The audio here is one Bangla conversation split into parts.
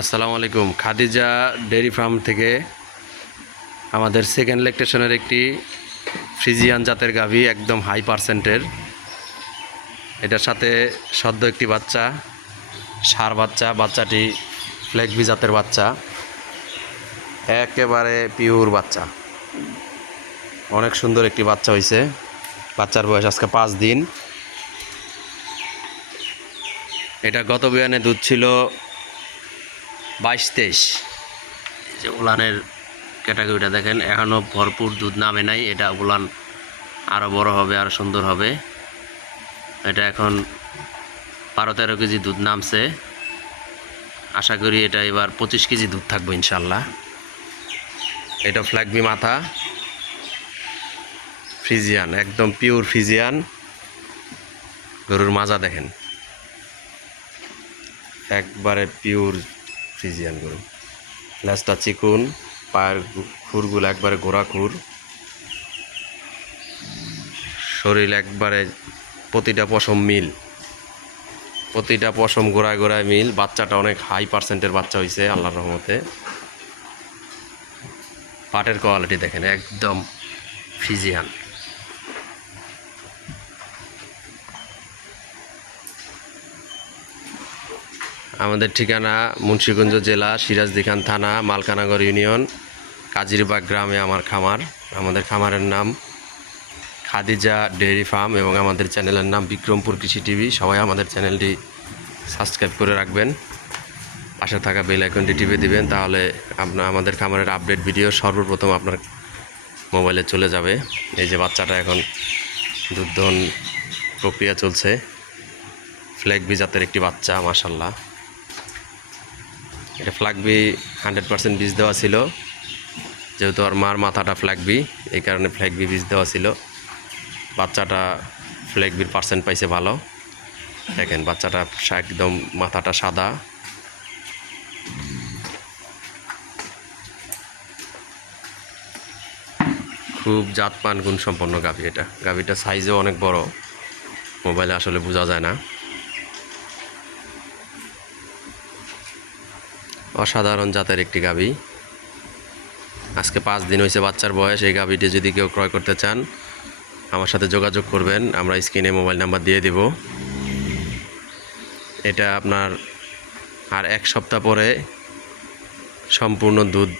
আসসালামু আলাইকুম। খাদিজা ডেয়ারি ফার্ম থেকে আমাদের সেকেন্ড ল্যাকটেশনের একটি ফ্রিজিয়ান জাতের গাভী, একদম হাই পার্সেন্টের। এটার সাথে সদ্য একটি বাচ্চা, ষাঁড় বাচ্চা। বাচ্চাটি ফ্ল্যাগবি জাতের বাচ্চা, একেবারে পিওর বাচ্চা। অনেক সুন্দর একটি বাচ্চা হয়েছে। বাচ্চার বয়স আজকে 5 দিন। এটা গত বিয়ানে দুধ ছিল 22-23। যে উলানের ক্যাটাগরিটা দেখেন, এখনও ভরপুর দুধ নামে নাই। এটা উলান আরও বড় হবে, আরও সুন্দর হবে। এটা এখন 12-13 কেজি দুধ নামছে। আশা করি এটা এবার 25 কেজি দুধ থাকবে ইনশাল্লাহ। এটা ফ্ল্যাগবি মাথা, ফ্রিজিয়ান, একদম পিওর ফ্রিজিয়ান। গরুর মাজা দেখেন, একবারে পিওর ফ্রিজিয়ান গরু। লেজটা চিকুন, পায়ের খুরগুলো একবারে গোড়া খুর, শরীর একবারে প্রতিটা পশম মিল, প্রতিটা পশম গোড়ায় গোড়ায় মিল। বাচ্চাটা অনেক হাই পার্সেন্টের বাচ্চা হয়েছে আল্লাহর রহমতে। পাটের কোয়ালিটি দেখেন, একদম ফ্রিজিয়ান। আমাদের ঠিকানা মুন্সিগঞ্জ জেলা, সিরাজদিখান থানা, মালকানগর ইউনিয়ন, কাজিরবাগ গ্রামে আমার খামার। আমাদের খামারের নাম খাদিজা ডেয়ারি ফার্ম এবং আমাদের চ্যানেলের নাম বিক্রমপুর কৃষি টিভি। সবাই আমাদের চ্যানেলটি সাবস্ক্রাইব করে রাখবেন, পাশে থাকা বেল আইকনটি টিপে দিবেন, তাহলে আমাদের খামারের আপডেট ভিডিও সর্বপ্রথম আপনার মোবাইলে চলে যাবে। এই যে বাচ্চাটা এখন দুধ দহন প্রক্রিয়া চলছে। ফ্ল্যাগবি জাতের একটি বাচ্চা, মাশাল্লাহ। এটা ফ্ল্যাগবি 100% বীজ দেওয়া ছিল, যেহেতু আর মার মাথাটা ফ্ল্যাগবি, এই কারণে ফ্ল্যাগবি বীজ দেওয়া ছিল। বাচ্চাটা ফ্ল্যাগবির পার্সেন্ট পাইছে ভালো। দেখেন বাচ্চাটা একদম মাথাটা সাদা। খুব জাতমান গুণ সম্পন্ন গাভী। এটা গাভীটা সাইজও অনেক বড়, মোবাইলে আসলে বোঝা যায় না। অসাধারণ জাতের একটি গাভী। আজকে 5 দিন হয়েছে বাচ্চার বয়স। এই গাভীটি যদি কেউ ক্রয় করতে চান, আমার সাথে যোগাযোগ করবেন, আমরা স্ক্রিনে মোবাইল নাম্বার দিয়ে দেব। এটা আপনার আর 1 সপ্তাহ পরে সম্পূর্ণ দুধ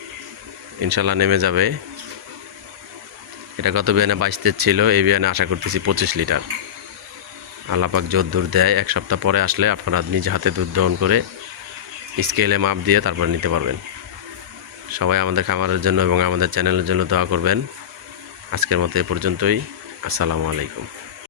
ইনশাল্লাহ নেমে যাবে। এটা গত বিয়ানে 22 ছিল, এই বিয়ানে আশা করতেছি 25 লিটার। আল্লাপাক যদ্দূর দেয়, 1 সপ্তাহ পরে আসলে আপনারা নিজে হাতে দুধ দহন করে স্কেলে মাপ দিয়ে তারপর নিতে পারবেন। সবাই আমাদের খামারের জন্য এবং আমাদের চ্যানেলের জন্য দোয়া করবেন। আজকের মতো এ পর্যন্তই। আসসালামু আলাইকুম।